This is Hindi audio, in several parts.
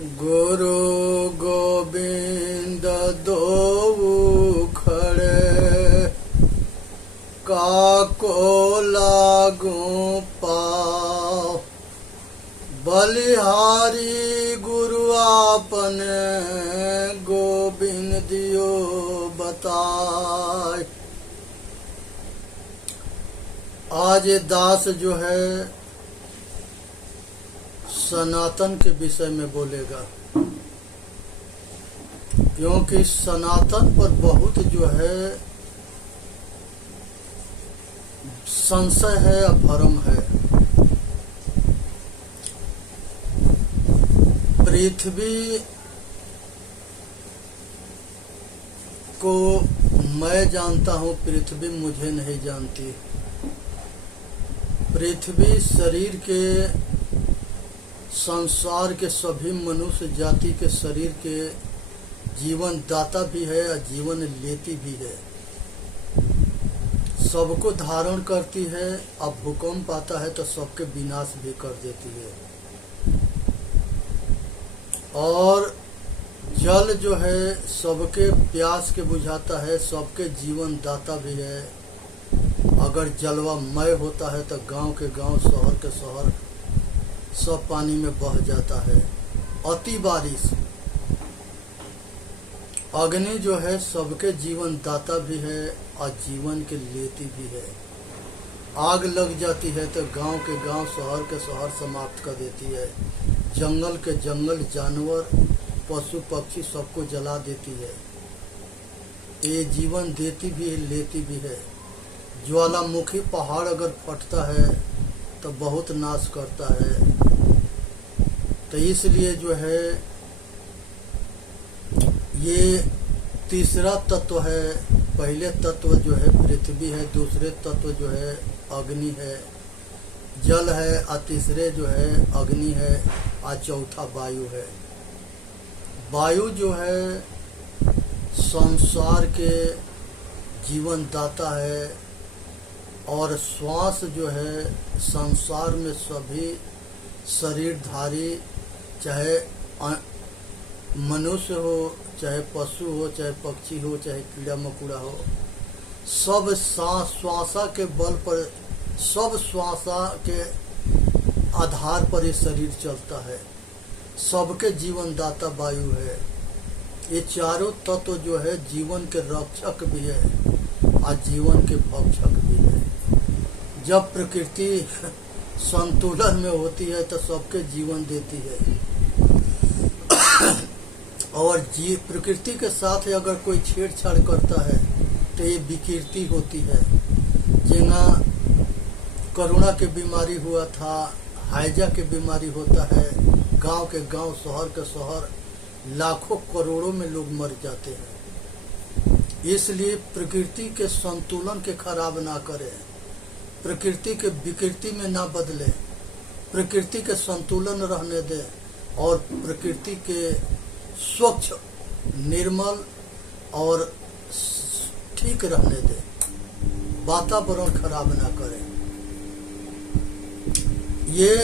गुरु गोविंद दोऊ खड़े, काको लागू पाओ। बलिहारी गुरु आपने, गोविंद दियो बताए। आज ये दास जो है सनातन के विषय में बोलेगा, क्योंकि सनातन पर बहुत जो है संशय है, भ्रम है। पृथ्वी को मैं जानता हूँ, पृथ्वी मुझे नहीं जानती। पृथ्वी शरीर के, संसार के सभी मनुष्य जाति के शरीर के जीवन दाता भी है और जीवन लेती भी है। सबको धारण करती है। अब भूकंप आता है तो सबके विनाश भी कर देती है। और जल जो है सबके प्यास के बुझाता है, सबके जीवन दाता भी है। अगर जलवामय होता है तो गांव के गांव, शहर के शहर सब पानी में बह जाता है। अति बारिश। अग्नि जो है सबके जीवन दाता भी है और जीवन के लेती भी है। आग लग जाती है तो गांव के गांव, शहर के शहर समाप्त कर देती है। जंगल के जंगल, जानवर, पशु पक्षी सबको जला देती है। ये जीवन देती भी है, लेती भी है। ज्वालामुखी पहाड़ अगर फटता है तो बहुत नाश करता है। तो इसलिए जो है ये तीसरा तत्व है। पहले तत्व जो है पृथ्वी है, दूसरे तत्व जो है अग्नि है, जल है, और तीसरे जो है अग्नि है, और चौथा वायु है। वायु जो है संसार के जीवन दाता है। और श्वास जो है संसार में सभी शरीरधारी, चाहे मनुष्य हो, चाहे पशु हो, चाहे पक्षी हो, चाहे कीड़ा मकोड़ा हो, सब श्वासा के बल पर, सब श्वासा के आधार पर ये शरीर चलता है। सबके जीवन दाता वायु है। ये चारों तत्व जो है जीवन के रक्षक भी है और जीवन के भक्षक भी है। जब प्रकृति संतुलन में होती है तो सबके जीवन देती है। और प्रकृति के साथ अगर कोई छेड़छाड़ करता है तो ये विकृति होती है। जिना कोरोना के बीमारी हुआ था, हैजा के बीमारी होता है, गांव के गांव, शहर के शहर, लाखों करोड़ों में लोग मर जाते हैं। इसलिए प्रकृति के संतुलन के खराब ना करें, प्रकृति के विकृति में ना बदले, प्रकृति के संतुलन रहने दें और प्रकृति के स्वच्छ, निर्मल और ठीक रहने दें। वातावरण खराब ना करें। ये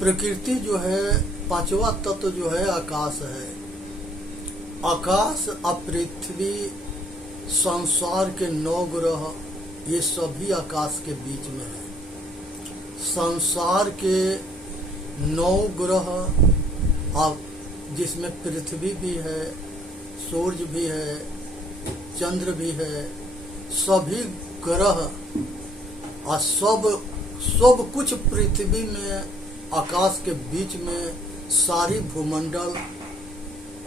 प्रकृति जो है, पांचवा तत्व जो है आकाश है। आकाश और पृथ्वी, संसार के 9 ग्रह, ये सभी आकाश के बीच में है। संसार के 9 ग्रह, अब जिसमें पृथ्वी भी है, सूर्य भी है, चंद्र भी है, सभी ग्रह और सब कुछ पृथ्वी में, आकाश के बीच में, सारी भूमंडल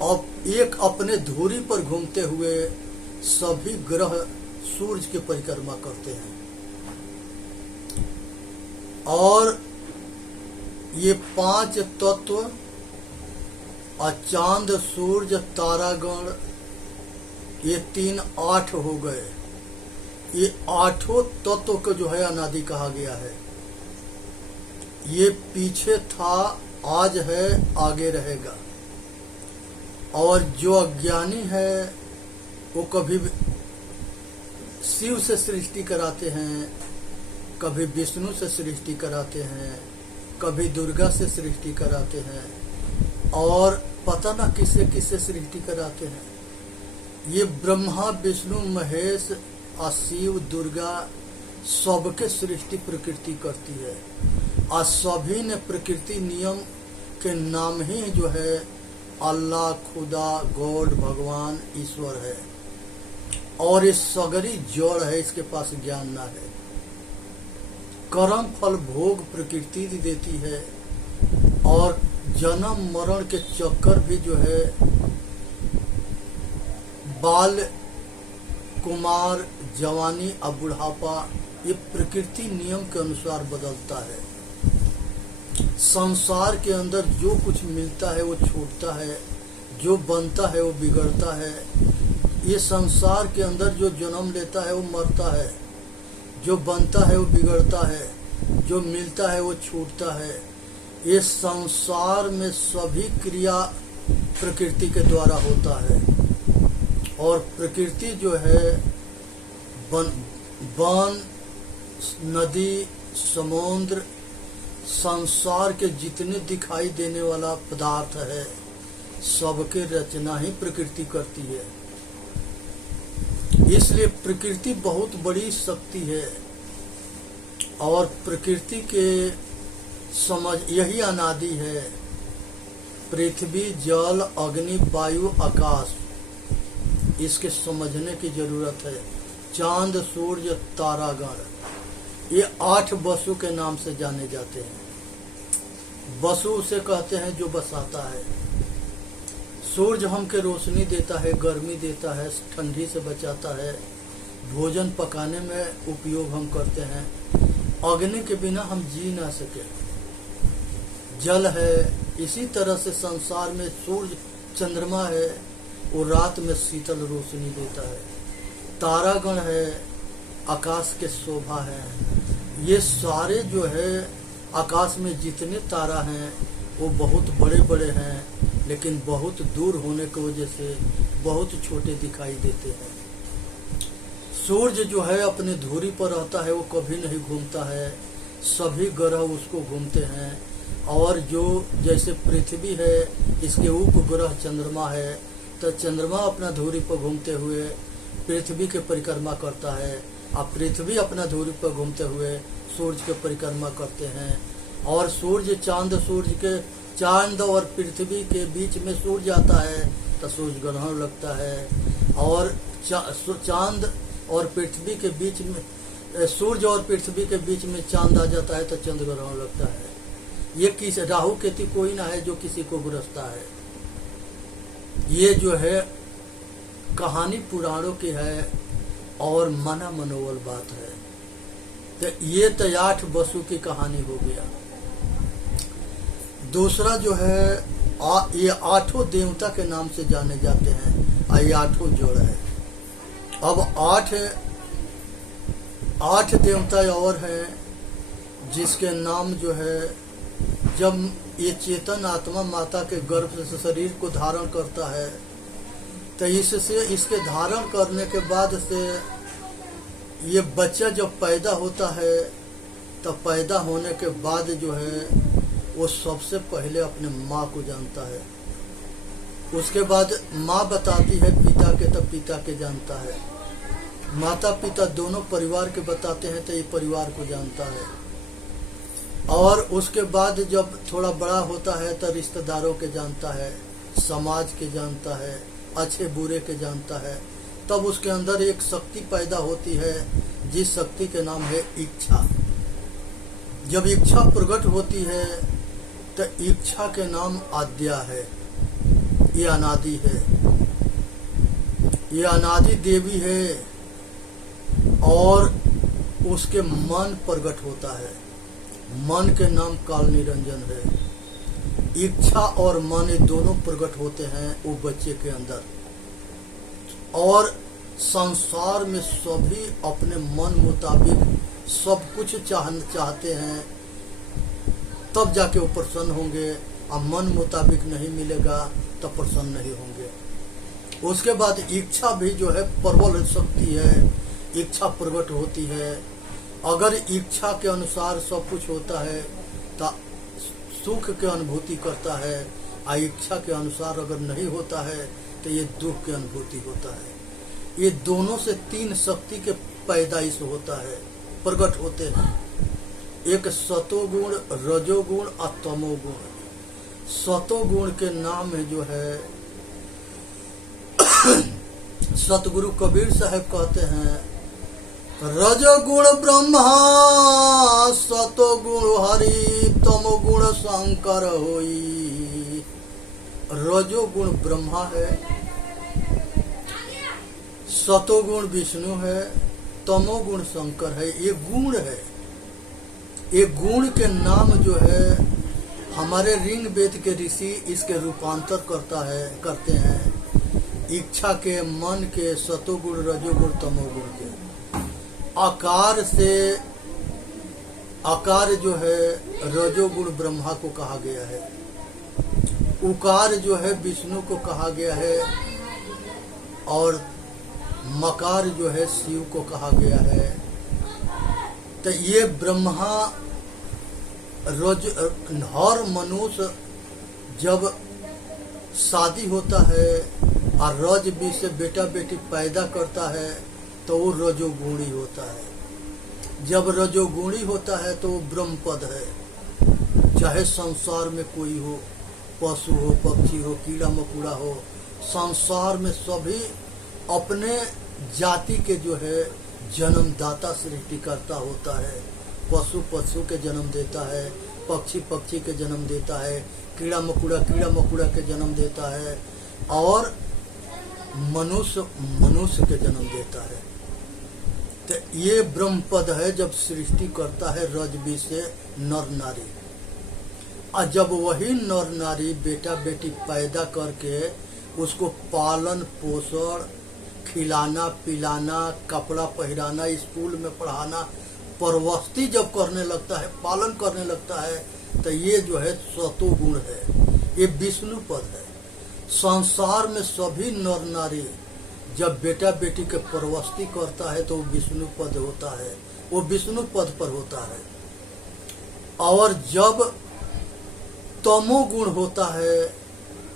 और एक अपने धुरी पर घूमते हुए सभी ग्रह सूर्य की परिक्रमा करते हैं। और ये 5 तत्व और चांद, सूर्य, तारागण, ये 3 8 हो गए। ये 8 तत्व को जो है अनादि कहा गया है। ये पीछे था, आज है, आगे रहेगा। और जो अज्ञानी है वो कभी शिव से सृष्टि कराते हैं, कभी विष्णु से सृष्टि कराते हैं, कभी दुर्गा से सृष्टि कराते हैं। और पता ना किससे किससे सृष्टि कराते हैं। ये ब्रह्मा विष्णु महेश और शिव दुर्गा सबके सृष्टि प्रकृति करती है, और सभी ने प्रकृति नियम के नाम ही जो है अल्लाह, खुदा, गॉड, भगवान, ईश्वर है। और ये सगरी जड़ है, इसके पास ज्ञान ना है। कर्म फल भोग प्रकृति देती है, और जन्म मरण के चक्कर भी जो है बाल, कुमार, जवानी और बुढ़ापा, ये प्रकृति नियम के अनुसार बदलता है। संसार के अंदर जो कुछ मिलता है वो छूटता है, जो बनता है वो बिगड़ता है। ये संसार के अंदर जो जन्म लेता है वो मरता है, जो बनता है वो बिगड़ता है, जो मिलता है वो छूटता है। ये संसार में सभी क्रिया प्रकृति के द्वारा होता है, और प्रकृति जो है वन, नदी, समुद्र, संसार के जितने दिखाई देने वाला पदार्थ है सबके रचना ही प्रकृति करती है। इसलिए प्रकृति बहुत बड़ी शक्ति है, और प्रकृति के समझ यही अनादि है। पृथ्वी, जल, अग्नि, वायु, आकाश, इसके समझने की जरूरत है। चांद, सूर्य, तारागण, ये 8 वसु के नाम से जाने जाते हैं। वसु उसे कहते हैं जो बसाता है। सूर्य हमके रोशनी देता है, गर्मी देता है, ठंडी से बचाता है, भोजन पकाने में उपयोग हम करते हैं। अग्नि के बिना हम जी ना सके। जल है, इसी तरह से संसार में सूर्य, चंद्रमा है, वो रात में शीतल रोशनी देता है। तारागण है, आकाश के शोभा है। ये सारे जो है आकाश में जितने तारा हैं वो बहुत बड़े बड़े हैं, लेकिन बहुत दूर होने की वजह से बहुत छोटे दिखाई देते हैं। सूर्य जो है अपने धुरी पर रहता है, वो कभी नहीं घूमता है, सभी ग्रह उसको घूमते हैं। और जो जैसे पृथ्वी है, इसके उपग्रह चंद्रमा है, तो चंद्रमा अपना धुरी पर घूमते हुए पृथ्वी के परिक्रमा करता है, और पृथ्वी अपना धुरी पर घूमते हुए सूर्य के परिक्रमा करते हैं। और सूर्य, चांद और पृथ्वी के बीच में सूर्य आता है तो सूर्य ग्रहण लगता है, और चांद और पृथ्वी के बीच में, सूर्य और पृथ्वी के बीच में चांद आ जाता है तो चंद्र ग्रहण लगता है। ये किस राहु केतु कोई ना है जो किसी को ग्रसता है। ये जो है कहानी पुराणों की है और मना मनोवल बात है। तो ये तो 8 वसु की कहानी हो गया। दूसरा जो है ये 8 देवता के नाम से जाने जाते हैं, ये 8 जोड़ है। अब 8 देवता और हैं जिसके नाम जो है, जब ये चेतन आत्मा माता के गर्भ से शरीर को धारण करता है तो इसके धारण करने के बाद से ये बच्चा जब पैदा होता है तो पैदा होने के बाद जो है वो सबसे पहले अपने माँ को जानता है। उसके बाद माँ बताती है पिता के, तब पिता के जानता है। माता पिता दोनों परिवार के बताते हैं तो ये परिवार को जानता है। और उसके बाद जब थोड़ा बड़ा होता है तो रिश्तेदारों के जानता है, समाज के जानता है, अच्छे बुरे के जानता है। तब उसके अंदर एक शक्ति पैदा होती है जिस शक्ति के नाम है इच्छा। जब इच्छा प्रकट होती है तो इच्छा के नाम आद्या है, ये अनादि है, ये अनादि देवी है। और उसके मन प्रकट होता है, मन के नाम काल निरंजन है। इच्छा और मन ये दोनों प्रकट होते हैं वो बच्चे के अंदर। और संसार में सभी अपने मन मुताबिक सब कुछ चाहते हैं, तब जाके वो प्रसन्न होंगे। और मन मुताबिक नहीं मिलेगा तब प्रसन्न नहीं होंगे। उसके बाद इच्छा भी जो है प्रबल शक्ति है, इच्छा प्रकट होती है। अगर इच्छा के अनुसार सब कुछ होता है तो सुख की अनुभूति करता है, इच्छा के अनुसार अगर नहीं होता है तो ये दुख की अनुभूति होता है। ये दोनों से तीन शक्ति के पैदाइश होता है, प्रकट होते हैं। एक सतोगुण, रजोगुण और तमोगुण। सतोगुण के नाम में जो है सतगुरु कबीर साहब कहते हैं, रजोगुण ब्रह्मा सतोगुण हरि तमोगुण शंकर होई। रजोगुण ब्रह्मा है, सतोगुण विष्णु है, तमोगुण शंकर है। ये गुण है। ये गुण के नाम जो है हमारे ऋग वेद के ऋषि इसके रूपांतर करते हैं इच्छा के, मन के, सतोगुण, रजोगुण, तमोगुण के। आकार से आकार जो है रजोगुण ब्रह्मा को कहा गया है। उकार जो है विष्णु को कहा गया है और मकार जो है शिव को कहा गया है। तो ये ब्रह्मा हर मनुष्य जब शादी होता है और रज बीज से बेटा बेटी पैदा करता है तो वो रजोगुणी होता है। जब रजोगुणी होता है तो वो ब्रह्मपद है। चाहे संसार में कोई हो, पशु हो, पक्षी हो, कीड़ा मकोड़ा हो, संसार में सभी अपने जाति के जो है जन्मदाता सृष्टिकर्ता होता है। पशु पशु के जन्म देता है, पक्षी पक्षी के जन्म देता है, कीड़ा मकोड़ा के जन्म देता है और मनुष्य मनुष्य के जन्म देता है। तो ये ब्रह्मपद है जब सृष्टि करता है रज बीज से नर नारी। और जब वही नर नारी बेटा बेटी पैदा करके उसको पालन पोषण, खिलाना पिलाना, कपड़ा पहनाना, स्कूल में पढ़ाना, परवस्ती जब करने लगता है, पालन करने लगता है, तो ये जो है सतोगुण है। ये विष्णु पद है। संसार में सभी नर नारी जब बेटा बेटी के परवस्ती करता है तो वो विष्णु पद होता है, वो विष्णु पद पर होता है। और जब तमोगुण होता है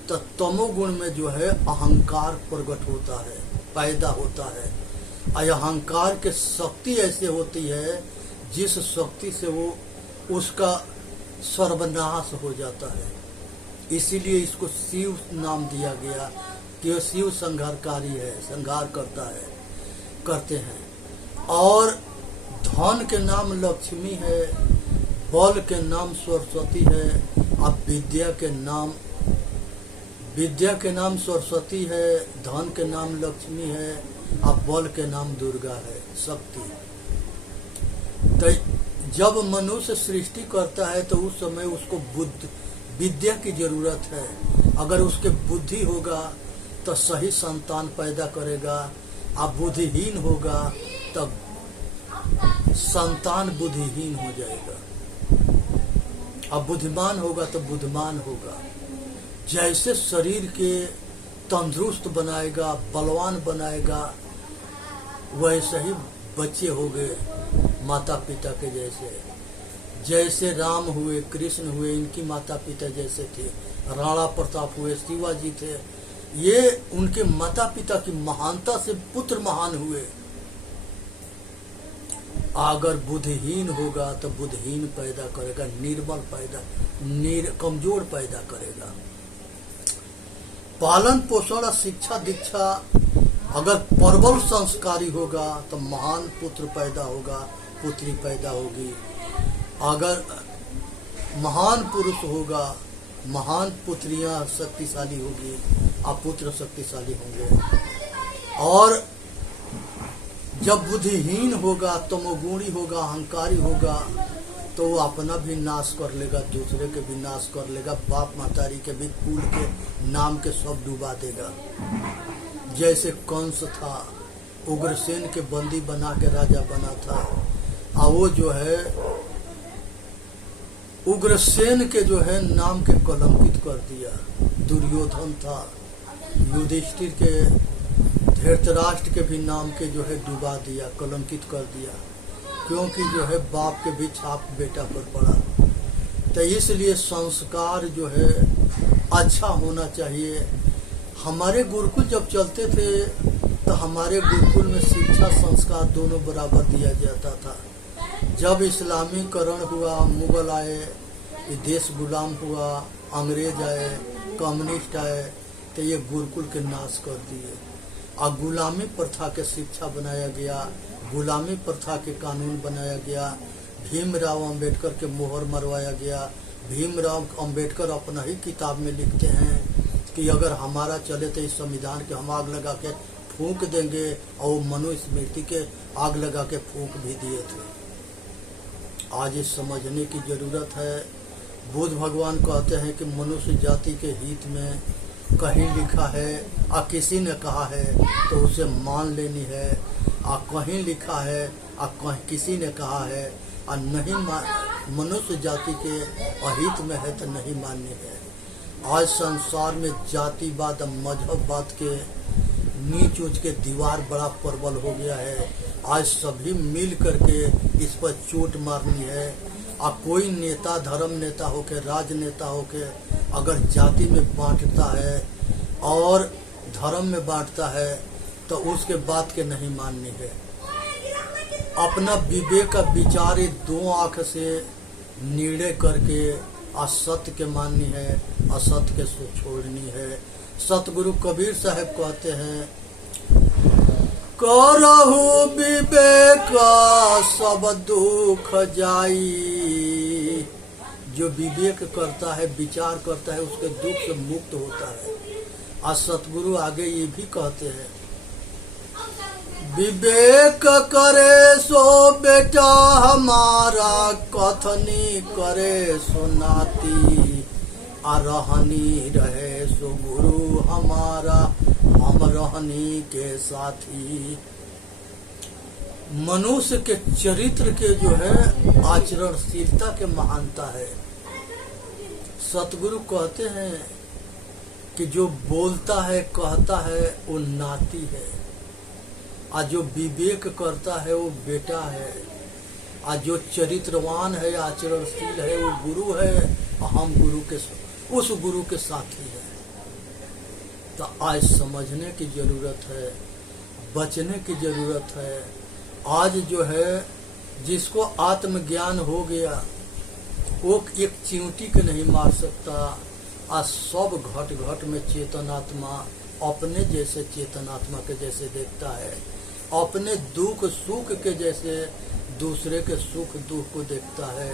तो तमोगुण में जो है अहंकार प्रकट होता है, पैदा होता है। और अहंकार के शक्ति ऐसे होती है जिस शक्ति से वो उसका सर्वनाश हो जाता है। इसीलिए इसको शिव नाम दिया गया कि वो शिव संहारकारी है, संहार करते हैं। और धन के नाम लक्ष्मी है, बल के नाम सरस्वती है, और विद्या के नाम सरस्वती है, धन के नाम लक्ष्मी है, और बल के नाम दुर्गा है, शक्ति। तो जब मनुष्य सृष्टि करता है तो उस समय उसको विद्या की जरूरत है। अगर उसके बुद्धि होगा तो सही संतान पैदा करेगा, अब बुद्धिहीन होगा तब संतान बुद्धिहीन हो जाएगा, अब बुद्धिमान होगा तो बुद्धिमान होगा। जैसे शरीर के तंदुरुस्त बनाएगा, बलवान बनाएगा, वैसे ही बच्चे हो गए माता पिता के जैसे। जैसे राम हुए, कृष्ण हुए, इनकी माता पिता जैसे थे, राणा प्रताप हुए, शिवाजी थे, ये उनके माता पिता की महानता से पुत्र महान हुए। अगर बुद्धिहीन होगा तो बुद्धिहीन पैदा करेगा, निर्बल कमजोर पैदा करेगा। पालन पोषण और शिक्षा दीक्षा अगर प्रबल संस्कारी होगा तो महान पुत्र पैदा होगा, पुत्री पैदा होगी। अगर महान पुरुष होगा, महान पुत्रियां शक्तिशाली होगी और पुत्र शक्तिशाली होंगे। और जब बुद्धिहीन होगा, तमोगुणी होगा, अहंकारी होगा, तो वो अपना भी नाश कर लेगा, दूसरे के भी नाश कर लेगा, बाप मातारी के भी, कुल के नाम के सब डुबा देगा। जैसे कंस था, उग्रसेन के बंदी बना के राजा बना था, और वो जो है उग्रसेन के जो है नाम के कलंकित कर दिया। दुर्योधन था, युधिष्ठिर के, धृतराष्ट्र के भी नाम के जो है डुबा दिया, कलंकित कर दिया, क्योंकि जो है बाप के भी छाप बेटा पर पड़ा। तो इसलिए संस्कार जो है अच्छा होना चाहिए। हमारे गुरुकुल जब चलते थे तो हमारे गुरुकुल में शिक्षा संस्कार दोनों बराबर दिया जाता था। जब इस्लामीकरण हुआ, मुगल आए, ये देश गुलाम हुआ, अंग्रेज आए, कम्युनिस्ट आए, तो ये गुरुकुल के नाश कर दिए और गुलामी प्रथा के शिक्षा बनाया गया, गुलामी प्रथा के कानून बनाया गया। भीमराव अंबेडकर के मोहर मरवाया गया। भीमराव अंबेडकर अपना ही किताब में लिखते हैं कि अगर हमारा चले तो इस संविधान के हम आग लगा के फूंक देंगे, और वो मनुस्मृति के आग लगा के फूंक भी दिए थे। आज इस समझने की जरूरत है। बुद्ध भगवान कहते हैं कि मनुष्य जाति के हित में कहीं लिखा है और किसी ने कहा है तो उसे मान लेनी है, और कहीं लिखा है और किसी ने कहा है और नहीं मनुष्य जाति के अहित में है तो नहीं माननी है। आज संसार में जातिवाद और मजहबवाद के नीच ऊंच के दीवार बड़ा प्रबल हो गया है। आज सभी मिल करके इस पर चोट मारनी है। और कोई नेता, धर्म नेता होके, राजनेता होके अगर जाति में बांटता है और धर्म में बांटता है तो उसके बात के नहीं माननी है। अपना विवेक का विचार दो आंख से निर्णय करके असत्य के माननी है, असत्य के छोड़नी है। सतगुरु कबीर साहब कहते हैं, करहु विवेक सब दुख जाई। जो विवेक करता है, विचार करता है, उसके दुख से मुक्त होता है। और सतगुरु आगे ये भी कहते हैं, विवेक करे सो बेटा हमारा, कथनी करे सो नाती, रहनी रहे सो गुरु हमारा, हम रहनी के साथी। मनुष्य के चरित्र के जो है आचरणशीलता के महानता है। सतगुरु कहते हैं कि जो बोलता है, कहता है, वो नाती है, और जो विवेक करता है वो बेटा है, और जो चरित्रवान है, आचरणशील है, वो गुरु है, और हम उस गुरु के साथी है। तो आज समझने की जरूरत है, बचने की जरूरत है। आज जो है जिसको आत्मज्ञान हो गया वो एक चींटी के नहीं मार सकता। आज सब घट घट में चेतनात्मा अपने जैसे चेतनात्मा के जैसे देखता है, अपने दुख सुख के जैसे दूसरे के सुख दुख को देखता है।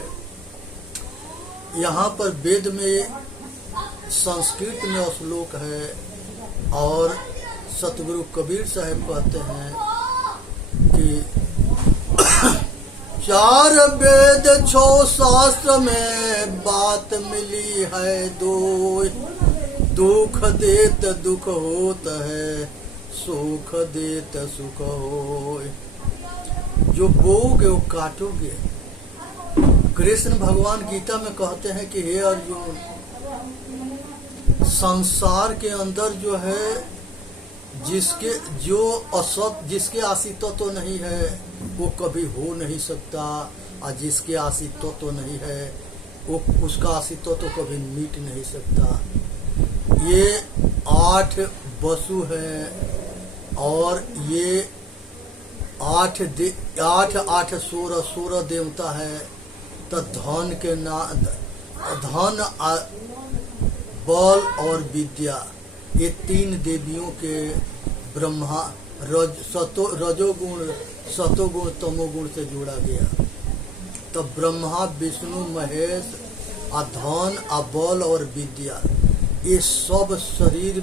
यहाँ पर वेद में संस्कृत में श्लोक है और सतगुरु कबीर साहब कहते हैं कि 4 वेद 6 शास्त्र में बात मिली है दो, दुख देत दुख होत है, सुख देत सुख होय। जो बोओगे वो काटोगे। कृष्ण भगवान गीता में कहते हैं कि हे अर्जुन, संसार के अंदर जो है जिसके आशित तो नहीं है वो कभी हो नहीं सकता, और जिसके आशित तो नहीं है वो उसका आशित तो कभी मिट नहीं सकता। ये 8 वसु है और ये 8 16 देवता है। तो धन के धन, बल और विद्या, ये 3 देवियों के ब्रह्मा रजोगुण, सतोगुण, तमोगुण से जोड़ा गया। तो ब्रह्मा विष्णु महेश, धन, बल और विद्या, ये सब शरीर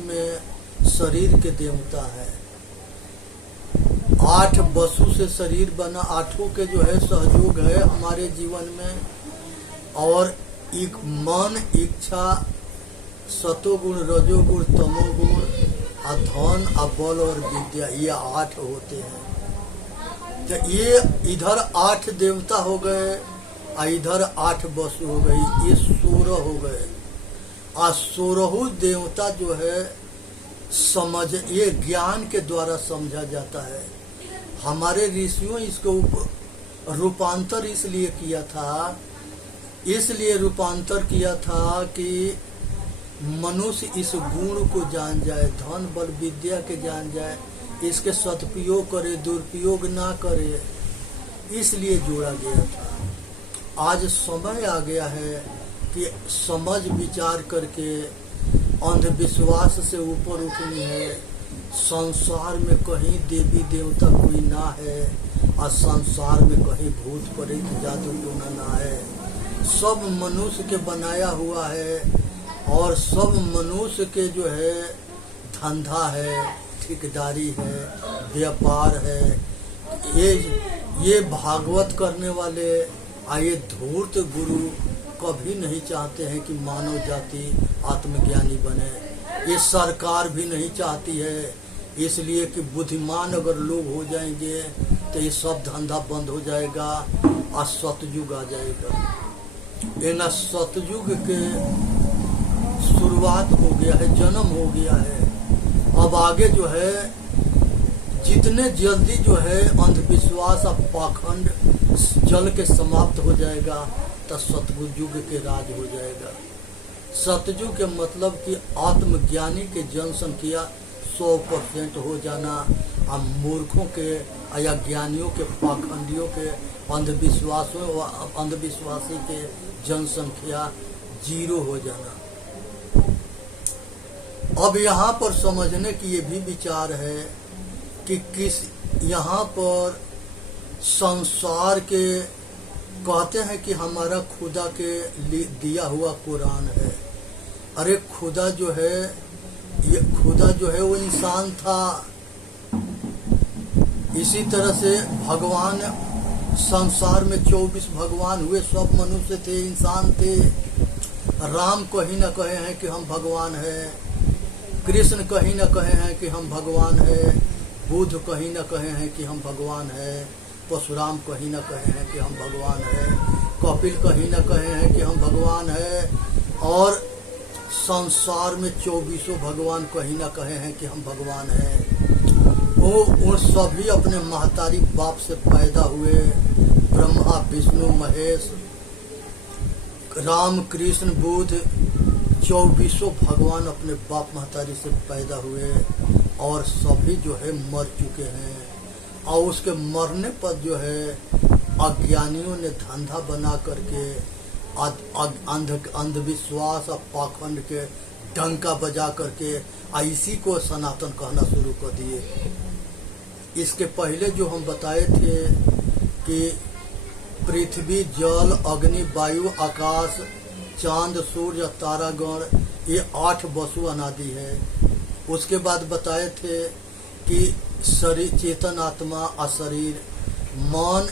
के देवता है। 8 वसु से शरीर बना, 8 के जो है सहयोग है हमारे जीवन में। और एक मन, इच्छा, सतोगुण, रजोगुण, तमोगुण, धन, बल और विद्या, ये 8 होते हैं। तो ये इधर 8 देवता हो गए और इधर 8 वसु हो गई, ये 16 हो गए। और 16 देवता जो है ये ज्ञान के द्वारा समझा जाता है। हमारे ऋषियों इसको रूपांतर इसलिए रूपांतर किया था कि मनुष्य इस गुण को जान जाए, धन बल विद्या के जान जाए, इसके सदुपयोग करे, दुरुपयोग ना करे, इसलिए जोड़ा गया था। आज समय आ गया है कि समझ विचार करके अंधविश्वास से ऊपर उठनी है। संसार में कहीं देवी देवता कोई ना है और संसार में कहीं भूत प्रेत जादू टोना ना है। सब मनुष्य के बनाया हुआ है और सब मनुष्य के जो है धंधा है, ठेकेदारी है, व्यापार है। ये भागवत करने वाले ये धूर्त गुरु कभी नहीं चाहते हैं कि मानव जाति आत्मज्ञानी बने। ये सरकार भी नहीं चाहती है, इसलिए कि बुद्धिमान अगर लोग हो जाएंगे तो ये सब धंधा बंद हो जाएगा और सतयुग आ जाएगा। ये न सतयुग के शुरुआत हो गया है, जन्म हो गया है। अब आगे जो है जितने जल्दी जो है अंधविश्वास और पाखंड जल के समाप्त हो जाएगा तो सतयुग के राज हो जाएगा। सतयुग के मतलब कि आत्मज्ञानी के जनसंख्या 100% हो जाना और मूर्खों के या ज्ञानियों के, पाखंडियों के, अंधविश्वासी के जनसंख्या 0 हो जाना। अब यहाँ पर समझने की ये भी विचार है कि किस यहाँ पर संसार के कहते हैं कि हमारा खुदा के दिया हुआ कुरान है। अरे खुदा जो है, ये खुदा जो है वो इंसान था। इसी तरह से भगवान, संसार में 24 भगवान हुए, सब मनुष्य थे, इंसान थे। राम कहीं न कहे हैं कि हम भगवान हैं, कृष्ण कहीं न कहे हैं कि हम भगवान हैं, बुद्ध कहीं न कहे हैं कि हम भगवान हैं, परशुराम कहीं न कहे हैं कि हम भगवान हैं, कपिल कहीं न कहे हैं कि हम भगवान हैं, और संसार में 24 भगवान कहीं न कहे हैं कि हम भगवान हैं। वो सभी अपने महतारी बाप से पैदा हुए। ब्रह्मा विष्णु महेश, राम कृष्ण बुद्ध, 24 भगवान अपने बाप महतारी से पैदा हुए और सभी जो है मर चुके हैं। और उसके मरने पर जो है अज्ञानियों ने धंधा बना करके अंधविश्वास और पाखंड के डंका बजा करके इसी को सनातन कहना शुरू कर दिए। इसके पहले जो हम बताए थे कि पृथ्वी, जल, अग्नि, वायु, आकाश, चांद, सूर्य, तारागण, ये 8 वसु अनादि है। उसके बाद बताए थे कि शरीर, चेतन आत्मा, अशरीर, मन,